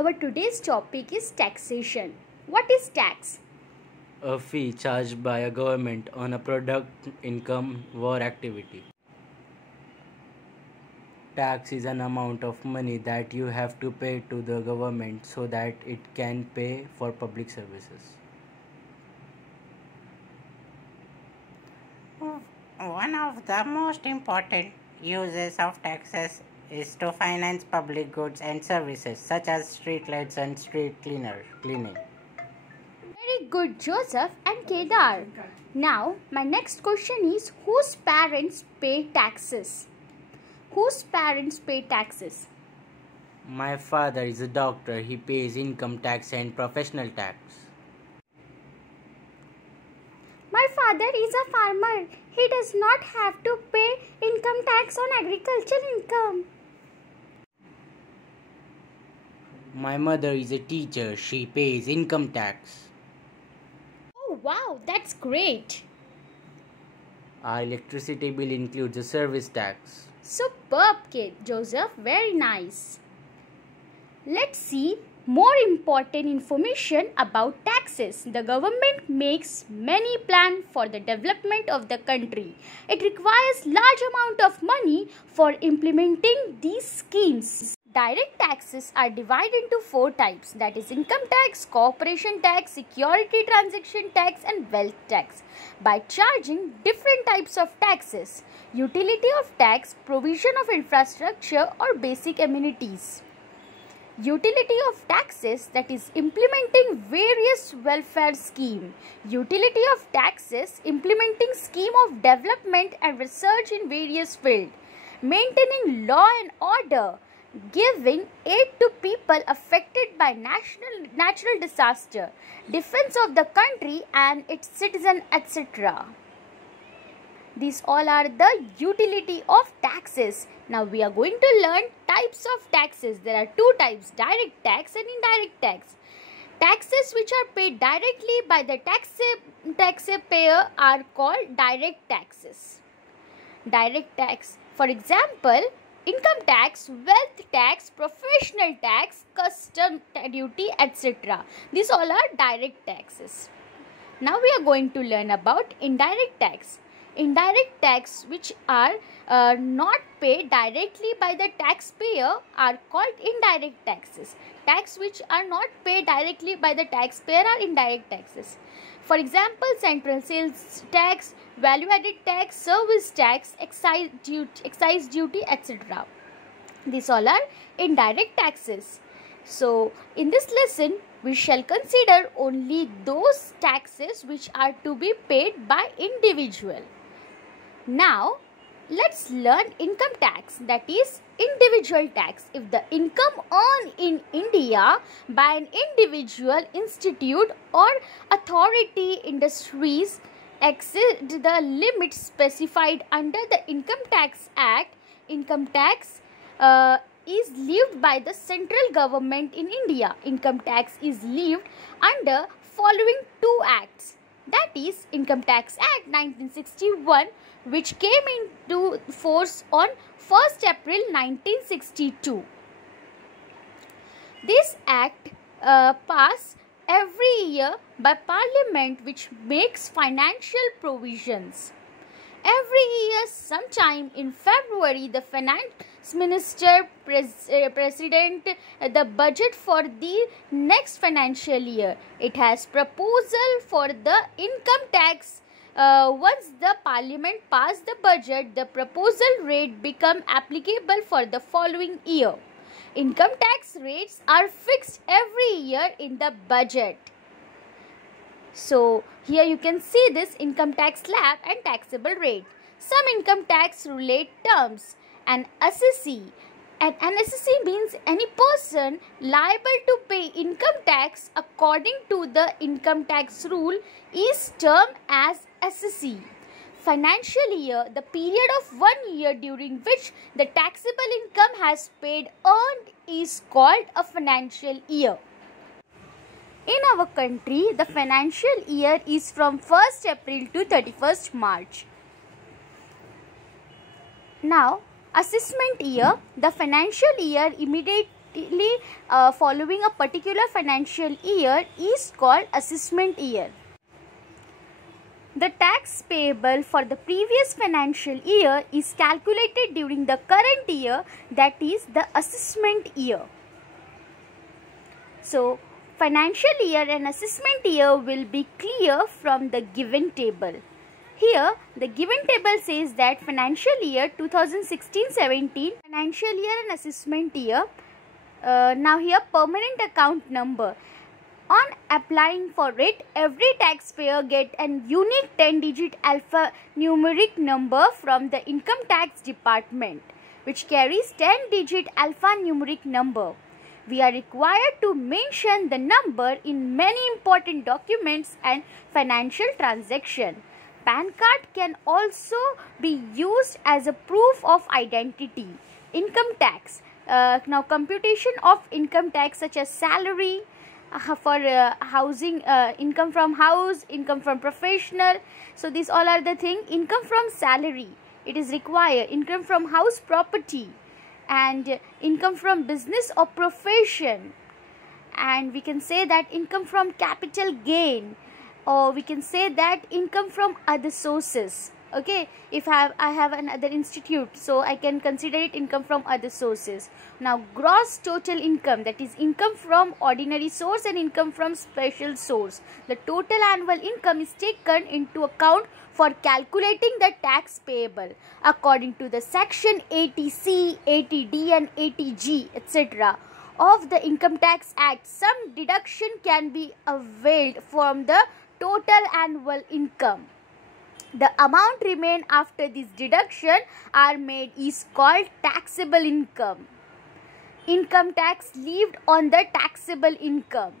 Our today's topic is taxation. What is tax? A fee charged by a government on a product, income, or activity. Tax is an amount of money that you have to pay to the government so that it can pay for public services. One of the most important uses of taxes is to finance public goods and services such as street lights and street cleaning. Very good, Joseph and Kedar. Now, my next question is, whose parents pay taxes? Whose parents pay taxes? My father is a doctor. He pays income tax and professional tax. My father is a farmer. He does not have to pay income tax on agricultural income. My mother is a teacher. She pays income tax. Oh wow, that's great. Our electricity bill includes a service tax. Superb, kid, Joseph. Very nice. Let's see more important information about taxes. The government makes many plans for the development of the country. It requires large amount of money for implementing these schemes. Direct taxes are divided into 4 types, that is income tax, corporation tax, security transaction tax and wealth tax. By charging different types of taxes, utility of tax, provision of infrastructure or basic amenities. Utility of taxes, that is implementing various welfare scheme. Utility of taxes, implementing scheme of development and research in various fields. Maintaining law and order, giving aid to people affected by natural disaster, defense of the country and its citizen, etc. These all are the utility of taxes. Now we are going to learn types of taxes. There are 2 types, direct tax and indirect tax. Taxes which are paid directly by the taxpayer are called direct taxes. Direct tax, for example, income tax, wealth tax, professional tax, custom duty, etc. These all are direct taxes. Now we are going to learn about indirect tax. Indirect tax which are not paid directly by the taxpayer are called indirect taxes. Tax which are not paid directly by the taxpayer are indirect taxes. For example, central sales tax, value added tax, service tax, excise duty, etc. These all are indirect taxes. So, in this lesson, we shall consider only those taxes which are to be paid by individual. Now, let's learn income tax, that is individual tax. If the income earned in India by an individual, institute or authority industries exceed the limits specified under the Income Tax Act, income tax is levied by the central government in India. Income tax is levied under following 2 acts. That is Income Tax Act 1961, which came into force on 1st April 1962. This act passed every year by Parliament, which makes financial provisions. Every year, sometime in February, the Finance Minister present the budget for the next financial year. It has proposal for the income tax. Once the Parliament passed the budget, the proposal rate become applicable for the following year. Income tax rates are fixed every year in the budget. So, here you can see this income tax slab and taxable rate. Some income tax relate terms. An assessee. An assessee means any person liable to pay income tax according to the income tax rule is termed as assessee. Financial year, the period of 1 year during which the taxable income has paid earned is called a financial year. In our country, the financial year is from 1st April to 31st March. Now, assessment year, the financial year immediately following a particular financial year is called assessment year. The tax payable for the previous financial year is calculated during the current year, that is the assessment year. So, financial year and assessment year will be clear from the given table. Here, the given table says that financial year 2016-17, financial year and assessment year. Now here permanent account number. On applying for it, every taxpayer get an unique 10-digit alphanumeric number from the income tax department, which carries 10-digit alphanumeric number. We are required to mention the number in many important documents and financial transactions. PAN card can also be used as a proof of identity. Income tax. Now computation of income tax such as salary, for housing, income from house, income from professional. So these all are the thing. Income from salary, it is required. Income from house property, and income from business or profession. And we can say that income from capital gain, or we can say that income from other sources. Okay, if I have another institute, so I can consider it income from other sources. Now gross total income, that is income from ordinary source and income from special source. The total annual income is taken into account for calculating the tax payable according to the section 80C, 80D and 80G etc. of the Income Tax Act. Some deduction can be availed from the total annual income. The amount remain after this deduction are made is called taxable income. Income tax levied on the taxable income.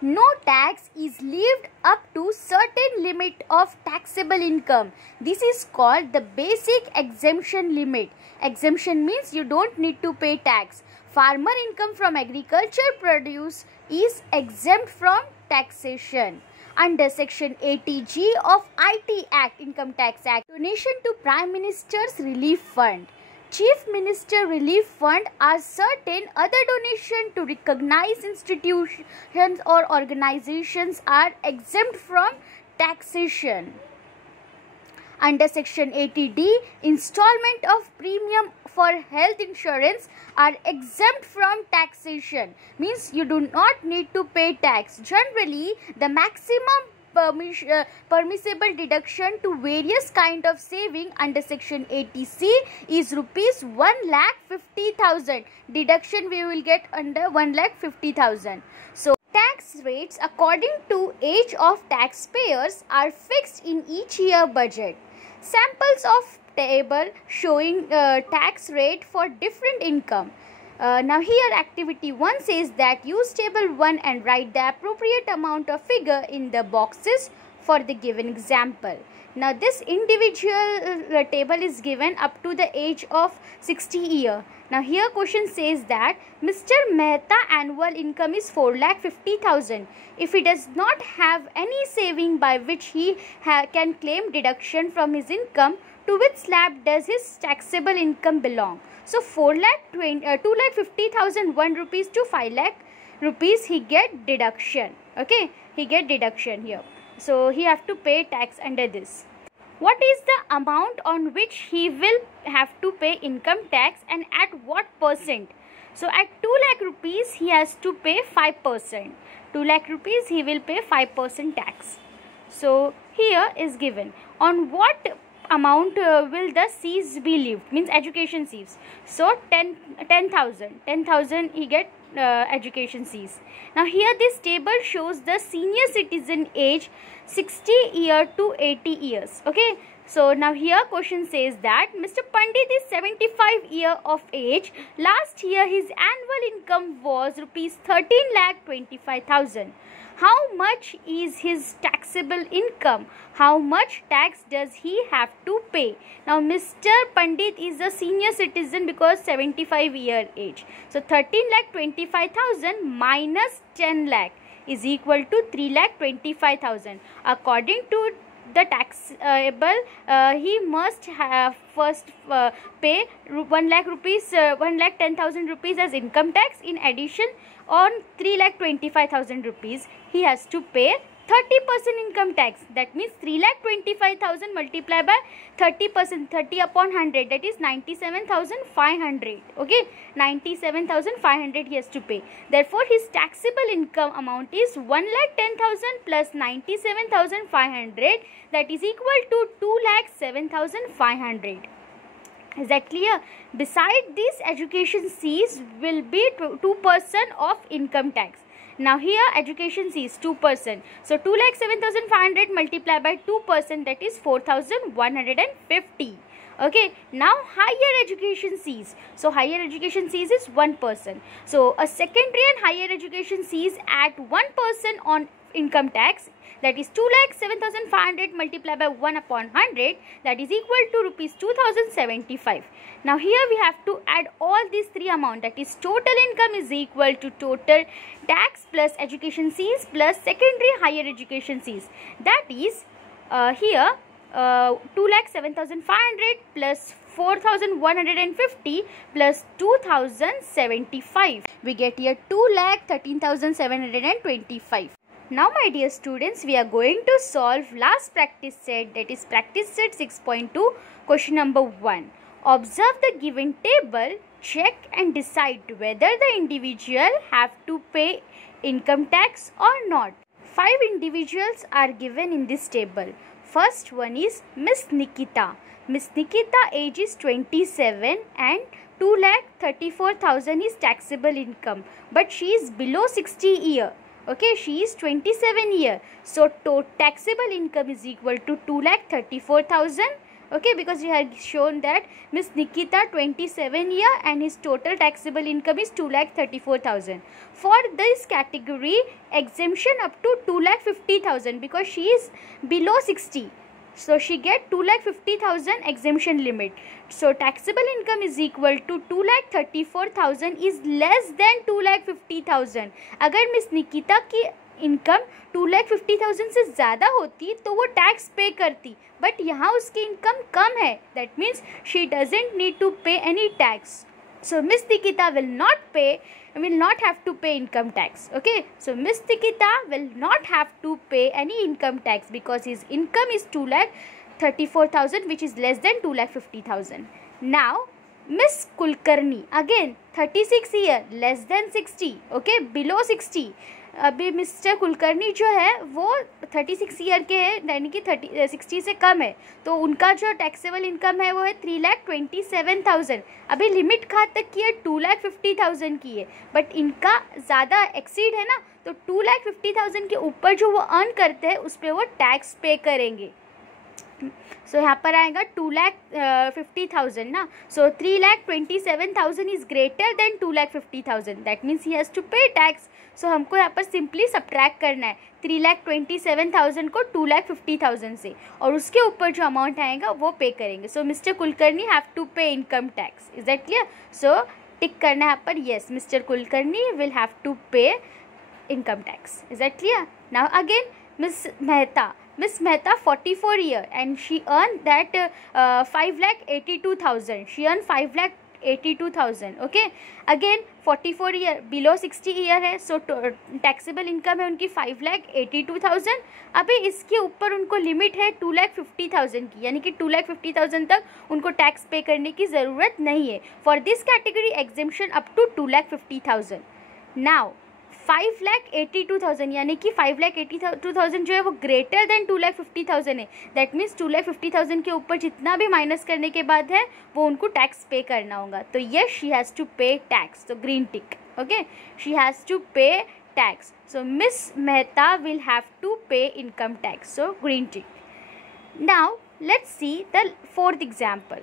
No tax is levied up to certain limit of taxable income. This is called the basic exemption limit. Exemption means you don't need to pay tax. Farmer income from agriculture produce is exempt from taxation under section 80G of IT Act, Income Tax Act. Donation to Prime Minister's Relief Fund, Chief Minister Relief Fund are certain other donation to recognized institutions or organizations are exempt from taxation. Under section 80D, installment of premium for health insurance are exempt from taxation. Means you do not need to pay tax. Generally, the maximum permissible deduction to various kind of saving under section 80C is rupees 1,50,000. Deduction we will get under 1,50,000. So tax rates according to age of taxpayers are fixed in each year budget. Samples of table showing tax rate for different income. Now here activity 1 says that use table 1 and write the appropriate amount of figure in the boxes for the given example. Now this individual table is given up to the age of 60 year. Now here question says that Mr. Mehta annual income is 4,50,000. If he does not have any saving by which he can claim deduction from his income, to which slab does his taxable income belong? So 2,50,000 rupees to 5 lakh rupees he get deduction. Okay, he get deduction here. So he have to pay tax under this. What is the amount on which he will have to pay income tax and at what percent? So at 2 lakh rupees he has to pay 5%. 2 lakh rupees he will pay 5% tax. So here is given on what amount will the fees be levied, means education fees. So 10,000 he get education fees. Now here this table shows the senior citizen age 60 year to 80 years. Okay, so now here question says that Mr. Pandit is 75 year of age. Last year his annual income was rupees 13,25,000. How much is his taxable income? How much tax does he have to pay? Now Mr. Pandit is a senior citizen because 75 year age. So 13,25,000 minus 10 lakh is equal to 3,25,000. According to the taxable, he must have first pay 1 lakh rupees, 1,10,000 rupees as income tax. In addition, on 3,25,000 rupees, he has to pay 30% income tax. That means 3,25,000 multiplied by 30%, 30 upon 100, that is 97,500. Okay, 97,500 he has to pay. Therefore, his taxable income amount is 1,10,000 plus 97,500, that is equal to 2,07,500. Is that clear? Beside this, education fees will be 2% of income tax. Now here education fees 2%. So 2,07,500 multiplied by 2%, that is 4,150. Okay. Now higher education fees. So higher education fees is 1%. So a secondary and higher education fees at 1% on income tax, that is 2,07,500 multiplied by 1 upon 100, that is equal to rupees 2,075. Now here we have to add all these three amounts, that is total income is equal to total tax plus education fees plus secondary higher education fees. That is here 2,07,500 plus 4,150 plus 2,075. We get here 2,13,725. Now my dear students, we are going to solve last practice set, that is practice set 6.2, question number 1. Observe the given table, check and decide whether the individual have to pay income tax or not. 5 individuals are given in this table. First one is Miss Nikita. Miss Nikita age is 27 and 2,34,000 is taxable income, but she is below 60 year. Okay, she is 27 year. So taxable income is equal to 2,34,000. Okay, because we have shown that Miss Nikita 27 year and his total taxable income is 2,34,000. For this category, exemption up to 2,50,000 because she is below 60. So she get 2,50,000 exemption limit. So taxable income is equal to 2,34,000 is less than 2,50,000. अगर miss Nikita की income 2,50,000 से ज़्यादा होती तो वो tax पे करती, but यहाँ उसकी इनकम कम है. That means she doesn't need to pay any tax. So Miss Nikita will not have to pay income tax. Okay, so Miss Nikita will not have to pay any income tax because his income is 2,34,000, which is less than 2,50,000. Now Miss Kulkarni, again 36 year, less than 60. Okay, below 60. अभी mister Kulkarni जो है वो 36 year के है, यानी कि 60 से कम है, तो उनका जो टैक्सेबल इनकम है वो है 3,27,000. अभी लिमिट कहाँ तक की है? 2,50,000 की है, बट इनका ज़्यादा एक्सीड है ना, तो 2,50,000 के ऊपर जो वो अर्न करते हैं उस पर वो टैक्स पे करेंगे. सो यहाँ पर आएगा 2,50,000 ना. So 3,27,000 is greater than 2,50,000. That means he has to pay tax. So हमको यहाँ पर सिंपली सब्ट्रैक्ट करना है 3,27,000 को 2,50,000 से, और उसके ऊपर जो अमाउंट आएगा वो पे करेंगे. So mister Kulkarni have to pay income tax. Is that clear? So tick करना है यहाँ पर, yes mister Kulkarni will have to pay income tax. Is that clear? Now again Miss Mehta 44 year and she earned that 5,82,000. She earned 5,82,000. Okay, again 44 year, below 60 year है, so taxable income है उनकी 5,82,000. अभी इसके ऊपर उनको लिमिट है 2,50,000 की, यानी कि 2,50,000 तक उनको टैक्स पे करने की ज़रूरत नहीं है. For this category exemption up to 2,50,000. Now 5,82,000 यानी कि 5,82,000 जो है वो ग्रेटर देन 2,50,000 है. दैट मीन्स 2,50,000 के ऊपर जितना भी माइनस करने के बाद है वो उनको टैक्स पे करना होगा. तो yes she has to pay tax. तो green tick. Okay, she has to pay tax. So miss Mehta will have to pay income tax. So green tick. Now let's see the fourth example.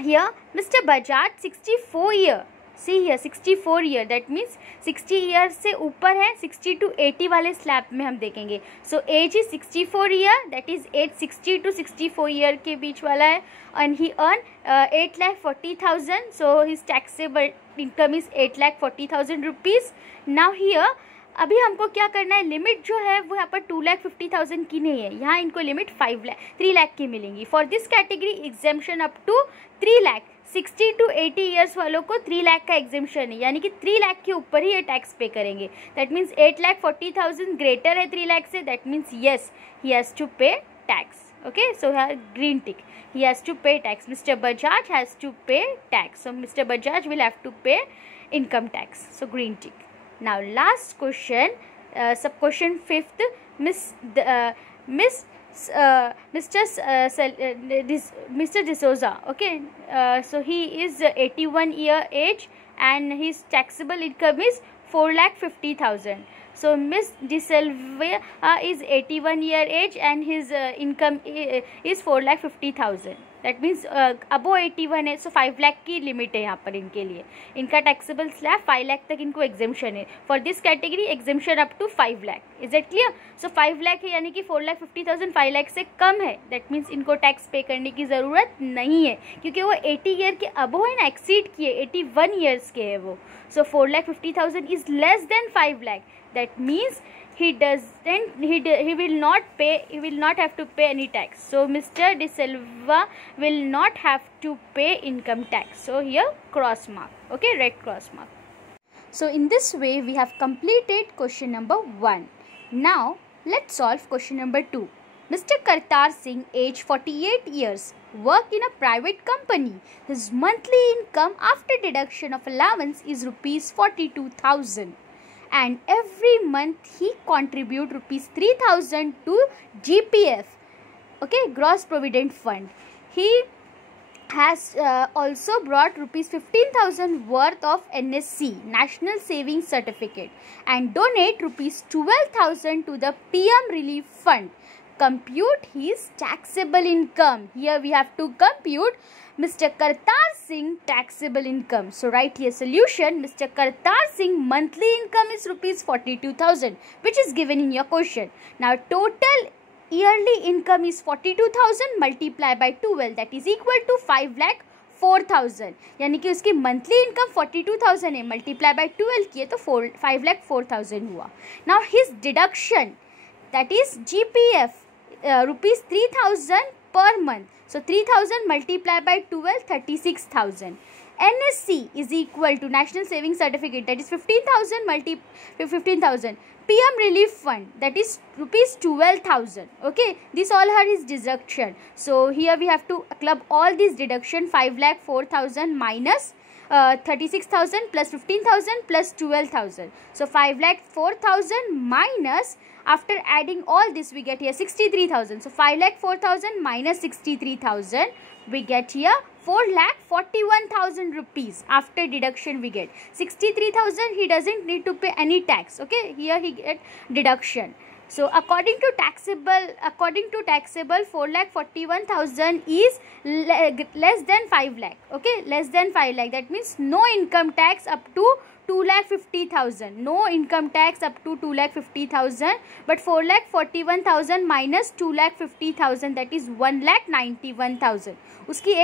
Here mister Bajaj 64 year. See here 64 year, that means 60 year से ऊपर है. 60 to 80 वाले slab में हम देखेंगे. So age is 64 year, that is age 60 to 64 year के बीच वाला है. And he earn 8,40,000. So his taxable income is 8,40,000 rupees. Now here अभी हमको क्या करना है, लिमिट जो है वो यहाँ पर 2,50,000 की नहीं है, यहाँ इनको लिमिट 3 लाख की मिलेंगी. For this category exemption up to 3 lakh. 60 to 80 years वालों को 3 लाख का एग्जेम्पशन है, यानी कि 3 लाख के ऊपर ही ये टैक्स पे करेंगे. दैट मीन्स 8,40,000 ग्रेटर है 3 लाख से. That means yes, he has to pay tax. Okay, so here green tick, he has to pay tax. Mr. Bajaj has to pay tax, so Mr. Bajaj will have to pay income tax, so green tick. Now last question, sub question 5th, Mr. D'Souza. Okay, so he is 81 year age and his taxable income is 4,50,000. So Miss D'Silva is 81 year age and his income is 4,50,000. That means above 81 है, so 5 lakh की limit है यहाँ पर इनके लिए. इनका taxable slab 5 lakh तक इनको एग्जेम्पशन है. For this category exemption up to 5 lakh. Is it clear? So 5 lakh है यानी कि 4,50,000 5 लाख से कम है. दैट मीन्स इनको टैक्स पे करने की ज़रूरत नहीं है क्योंकि वो 80 ईयर के अबो है ना, एक्सीड किए, 81 ईयर्स के है वो. सो 4,50,000 is less than 5 lakh. That means he will not have to pay any tax. So Mr. D'Silva will not have to pay income tax. So here cross mark. Okay, red cross mark. So in this way we have completed question number 1. Now let's solve question number 2. Mr. Kartar Singh, age 48 years, work in a private company. His monthly income after deduction of allowance is rupees 42,000. And every month he contribute rupees 3,000 to GPF, okay, gross provident fund. He has also brought rupees 15,000 worth of NSC, National Savings Certificate, and donate rupees 12,000 to the PM Relief Fund. Compute his taxable income. Here we have to compute Mr. Kartar Singh taxable income. So write here solution. Mr. Kartar Singh monthly income is rupees 42,000, which is given in your question. Now total yearly income is 42,000 multiplied by 12, that is equal to 5,04,000. यानी कि उसकी monthly income 42,000 है, multiply by 12 किए तो 5,04,000 हुआ. Now his deduction, that is GPF, rupees 3,000 per month. So 3,000 multiplied by 12, 36,000. NSC is equal to National Savings Certificate, that is 15,000 PM Relief Fund, that is rupees 12,000. Okay, this all are his deduction. So here we have to club all these deduction. 5,04,000 minus 36,000 plus 15,000 plus 12,000. So 5,04,000 minus, after adding all this we get here 63,000. So 5,04,000 minus 63,000, we get here 4,41,000 rupees. After deduction we get 63,000. He doesn't need to pay any tax. Okay, here he get deduction. So according to taxable 4,41,000 is less than 5 lakh. Okay, less than 5 lakh. That means no income tax up to 2,50,000. No income tax up to 2,50,000. But 4,41,000 minus 2,50,000, that is 1,91,000. उसकी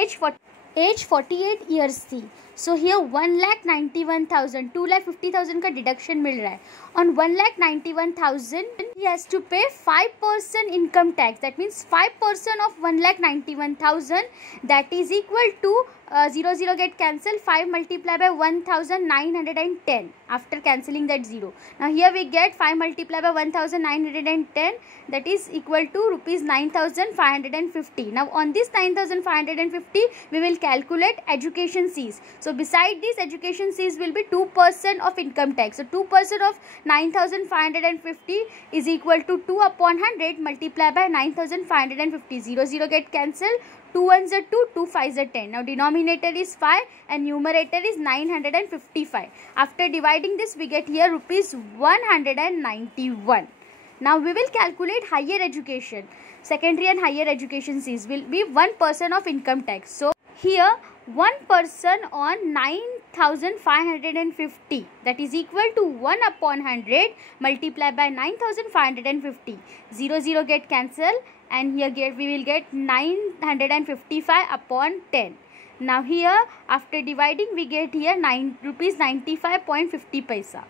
age 48 years थी. So here 1,91,000, 2,50,000 का deduction मिल रहा है. On 1,91,000 he has to pay 5% income tax. That means 5% of 1,91,000, that is equal to 0 get cancelled. 5 multiplied by 1,910 after cancelling that 0. Now here we get 5 multiplied by 1,910, that is equal to rupees 9,550. Now on this 9,550 we will calculate education fees. So beside this, education fees will be 2% of income tax. So 2% of 9,550 is equal to 2 upon 100 multiplied by 9,550. 0 get cancelled. 2 ones are 2, 2 5s are 10. Now denominator is 5 and numerator is 955. After dividing this we get here rupees 191. Now we will calculate higher education. Secondary and higher education fees will be 1% of income tax. So here 1% on 9,550, that is equal to 1 upon 100 multiplied by 9,550. 0 get cancelled and here we will get 955 upon 10. Now here after dividing we get here rupees 95.50 paisa.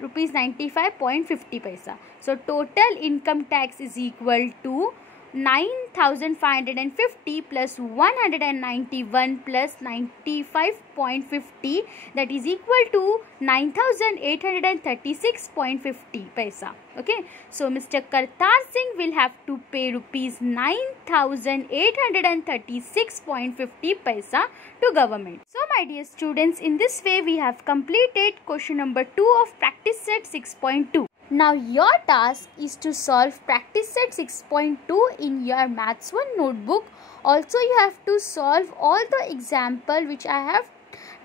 rupees 95.50 paisa. So total income tax is equal to 9,550 plus 191 plus 95.50, that is equal to 9,836.50 paisa. Okay, so Mr. Kartar Singh will have to pay rupees 9,836.50 paisa to government. So my dear students, in this way we have completed question number 2 of practice set 6.2. Now your task is to solve practice set 6.2 in your Maths 1 notebook. Also you have to solve all the example which I have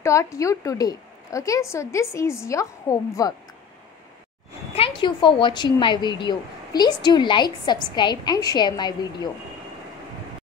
taught you today. Okay, so this is your homework. Thank you for watching my video. Please do like, subscribe and share my video.